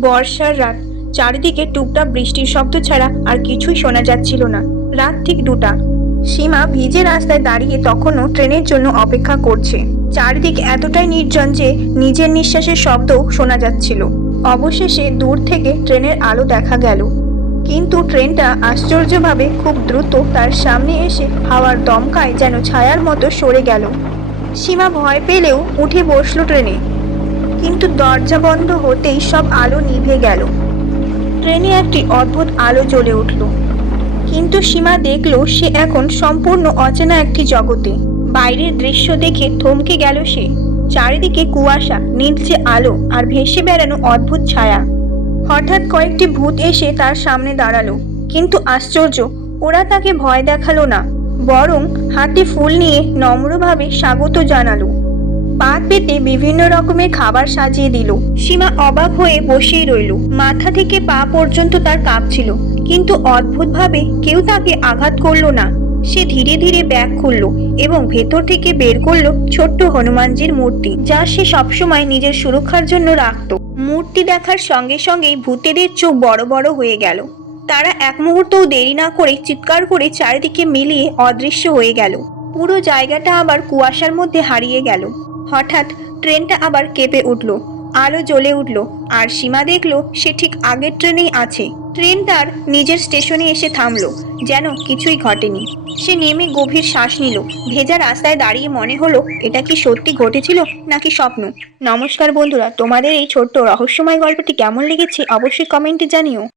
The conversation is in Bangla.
বর্ষার রাত। চারিদিকে টুপটাপ বৃষ্টির শব্দ ছাড়া আর কিছুই শোনা যাচ্ছিল না। রাত ঠিক দুটা। সীমা ভিজে রাস্তায় দাঁড়িয়ে তখনও ট্রেনের জন্য অপেক্ষা করছে। চারিদিক এতটাই নির্জন যে নিজের নিঃশ্বাসের শব্দও শোনা যাচ্ছিল। অবশেষে দূর থেকে ট্রেনের আলো দেখা গেল। কিন্তু ট্রেনটা আশ্চর্যভাবে খুব দ্রুত তার সামনে এসে হাওয়ার দমকায় যেন ছায়ার মতো সরে গেল। সীমা ভয় পেলেও উঠে বসল ট্রেনে। কিন্তু দরজা বন্ধ হতেই সব আলো নিভে গেল। ট্রেনে একটি অদ্ভুত আলো জ্বলে উঠল। কিন্তু সীমা দেখল সে এখন সম্পূর্ণ অচেনা একটি জগতে। বাইরের দৃশ্য দেখে থমকে গেল সে। চারিদিকে কুয়াশা, নীলচে আলো আর ভেসে বেড়ানো অদ্ভুত ছায়া। হঠাৎ কয়েকটি ভূত এসে তার সামনে দাঁড়াল। কিন্তু আশ্চর্য, ওরা তাকে ভয় দেখাল না, বরং হাতে ফুল নিয়ে নম্রভাবে স্বাগত জানালো। পা পেতে বিভিন্ন রকমের খাবার সাজিয়ে দিল। সীমা অবাক হয়ে বসেই রইল। মাথা থেকে পা পর্যন্ত তার কাঁপছিল। কিন্তু অদ্ভুতভাবে কেউ তাকে আঘাত করল না। সে ধীরে ধীরে ব্যাগ খুলল এবং ভেতর থেকে বের করল ছোট্ট হনুমানজির মূর্তি, যা সে সবসময় নিজের সুরক্ষার জন্য রাখত। মূর্তি দেখার সঙ্গে সঙ্গেই ভূতেদের চোখ বড় বড় হয়ে গেল। তারা এক মুহূর্তও দেরি না করে চিৎকার করে চারিদিকে মিলিয়ে অদৃশ্য হয়ে গেল। পুরো জায়গাটা আবার কুয়াশার মধ্যে হারিয়ে গেল। হঠাৎ ট্রেনটা আবার কেঁপে উঠল, আলো জ্বলে উঠল, আর সীমা দেখল সে ঠিক আগের ট্রেনেই আছে। ট্রেন তার নিজের স্টেশনে এসে থামলো, যেন কিছুই ঘটেনি। সে নেমে গভীর শ্বাস নিল, ভেজা রাস্তায় দাঁড়িয়ে মনে হলো, এটা কি সত্যি ঘটেছিল নাকি স্বপ্ন? নমস্কার বন্ধুরা, তোমাদের এই ছোট্ট রহস্যময় গল্পটি কেমন লেগেছে অবশ্যই কমেন্টে জানিও।